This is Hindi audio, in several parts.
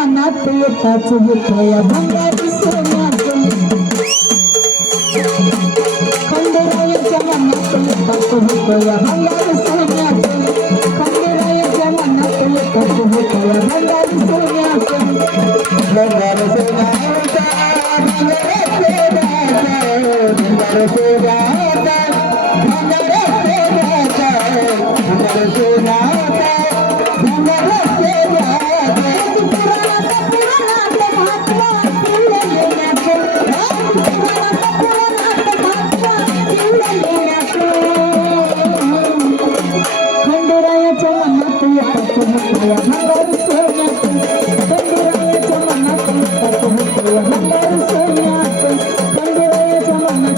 मनात येताच घेतोया भंगारी सोन्यात खंडेरायाच्या मनात येताच घेतोया भंगारी सोन्यात खंडेरायाच्या मनात येताच घेतोया भंगारी सोन्यात भंगारी सोन्यात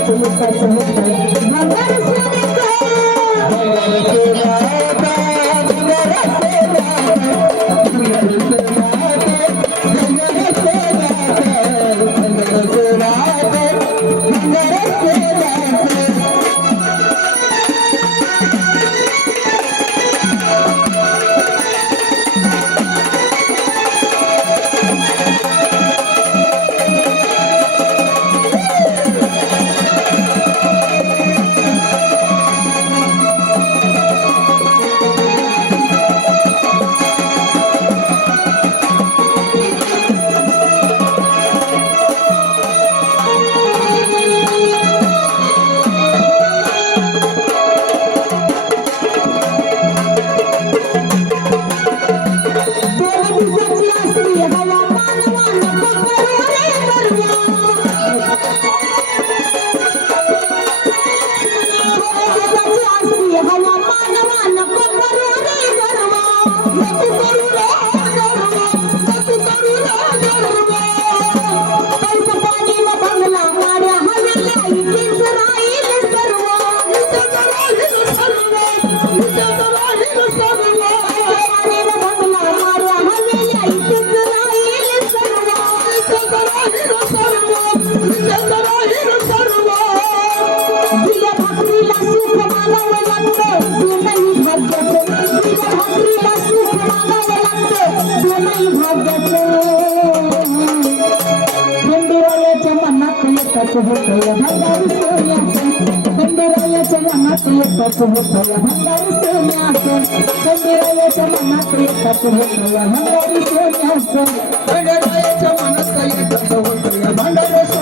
ভগবান तक होतया भंडारी सोया बंदरायाच्या मनात येतात होतया भंडारी सोन्यास बंदरायाच्या मनात येतात होतया भंडारी सोन्यास बंदरायाच्या मनात येतात होतया भंडारी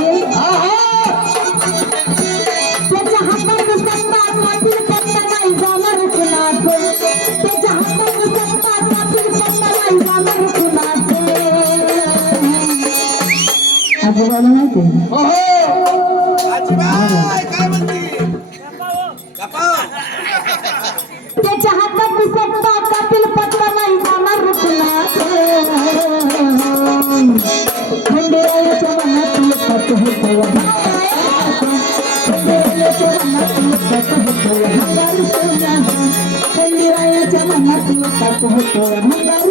आजोबाला त्याच्या हातात दिसत पत्ता नाही जाणार रुकनाथ खंडेरायाच्या मनातील पत होतो खंडेरायाच्या मनातील पत होतो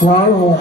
Uau!